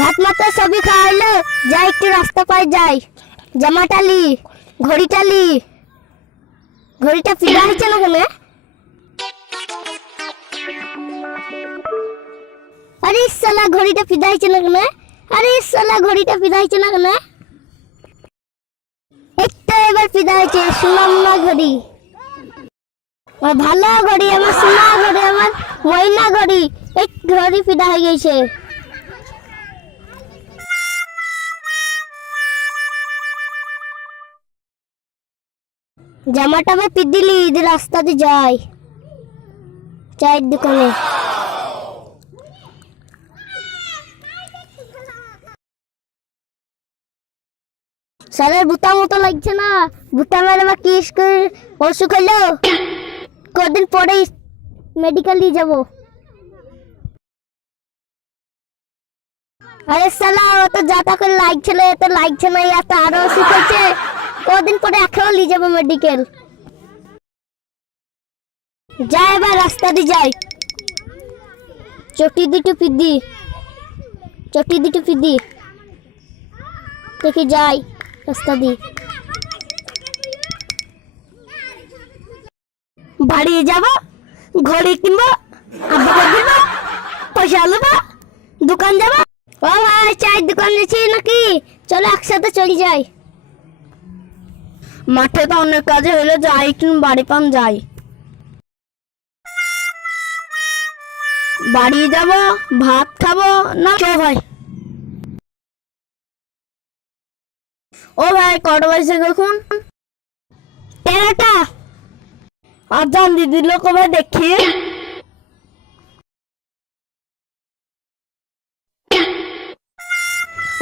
ভাত মাত্র সবই খাওয়া হইল যাই একটু রাস্তা পাই যাই। জামাটালি ঘড়িটালি ঘড়িটা ফিরা হয়েছে না কেন? আরে সালা ঘড়িটা ফিদা হয়েছে না কেন? আরে সালা ঘড়িটা ফিদা হয়েছে না কেন? তো এবার ফিদা হয়েছে, সুনাম না ঘড়ি। আমার ভালো ঘড়ি, আমার সোনা ঘড়ি, আমার ময়না ঘড়ি এই ঘড়ি ফিদা হয়ে গেছে। জামাটা আমি পিদিলি ঈদের রাস্তাতে যাই। চায়ের দোকানে। স্যারের বুতা মতো লাগছে না। বুতা মেরে আমার কিস করে অসুখ হলো কদিন পরে মেডিকেল নিয়ে যাব। আরে সালা ও তো যাতা করে লাগছে না, এত লাগছে না, এত আরও হয়েছে কদিন পরে এখনও নিয়ে যাব মেডিকেল যাই এবার রাস্তা দিয়ে যাই। চটি দুটো পিদি চটি দুটো পিদি দেখি যাই রাস্তা দিয়ে। বাড়ি যাব, ঘড়ি কিনবো, আব্বাকে দিব পয়সা নেব দোকান যাব। ও ভাই, চায়ের দোকান যাচ্ছি নাকি? চলো একসাথে চলে যাই। মাঠে তো অনেক কাজে হলে যাই, একটু বাড়ি পান, যাই। বাড়ি যাব, ভাত খাব, না চো ভাই। ও ভাই, কটা বাজছে দেখুন। তেরোটা আজান দিদি লোক ভাই, দেখি।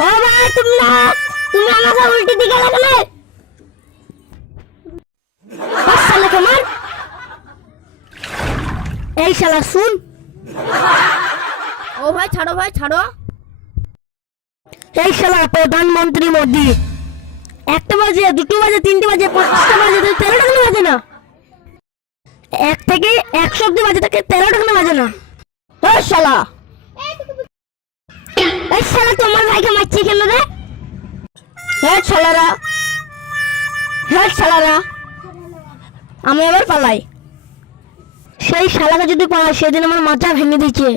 ও ভাই, তুমি তুমি আমাকে উল্টি দিকে লাগলে কেমন এই শালা শুন। ও ভাই ছাড়ো ভাই ছাড়ো। এই শালা প্রধানমন্ত্রী মোদি। একটা বাজে দুটো বাজে তিনটে বাজে পাঁচটা বাজে তেরোটা কেন বাজে না? এক থেকে একশো অব্দি বাজে থাকে তেরোটা কেন বাজে না? ও শালা। এই শালা তোমার ভাইকে মারছি কেন রে? হ্যাঁ শালারা। হ্যাঁ শালারা। আমি আবার পালাই। সেই শালাকে যদি পালাই, সেদিন আমার মাথা ভেঙে দিচ্ছে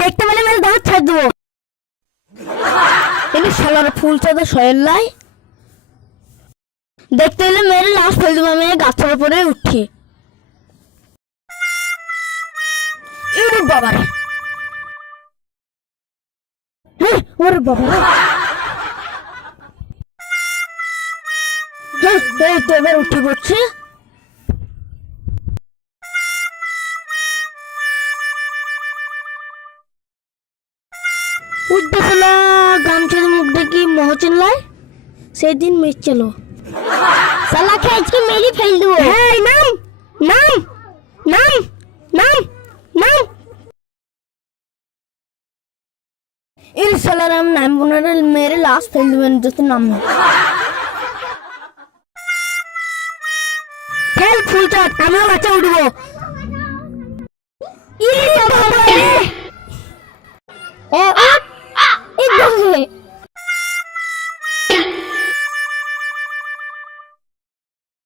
দেখতে পেলে মেরে দাঁত ছাড় দেবো। কিন্তু শালার ফুল চাঁদা শয়ের লাই। দেখতে হলে মেরে লাশ ফেল দেবো, আমি গাছের উপরে উঠি হ্যাঁ ওর বাবা হ্যাঁ এই তো এবার উঠে পড়ছে। উঠতে ফেলা গামছার মুখ দেখি মোহ চিনলাই সেদিন মেচ চলো। সালা খেজকে মেরি ফেল দেবো। হ্যাঁ নাম নাম নাম নাম নাম। ইল সালার আম নাম বোনারে মেরে লাশ ফেল দেবেন যদি নাম ফেল ফুল চাট আমিও বাচ্চা উঠবো। এ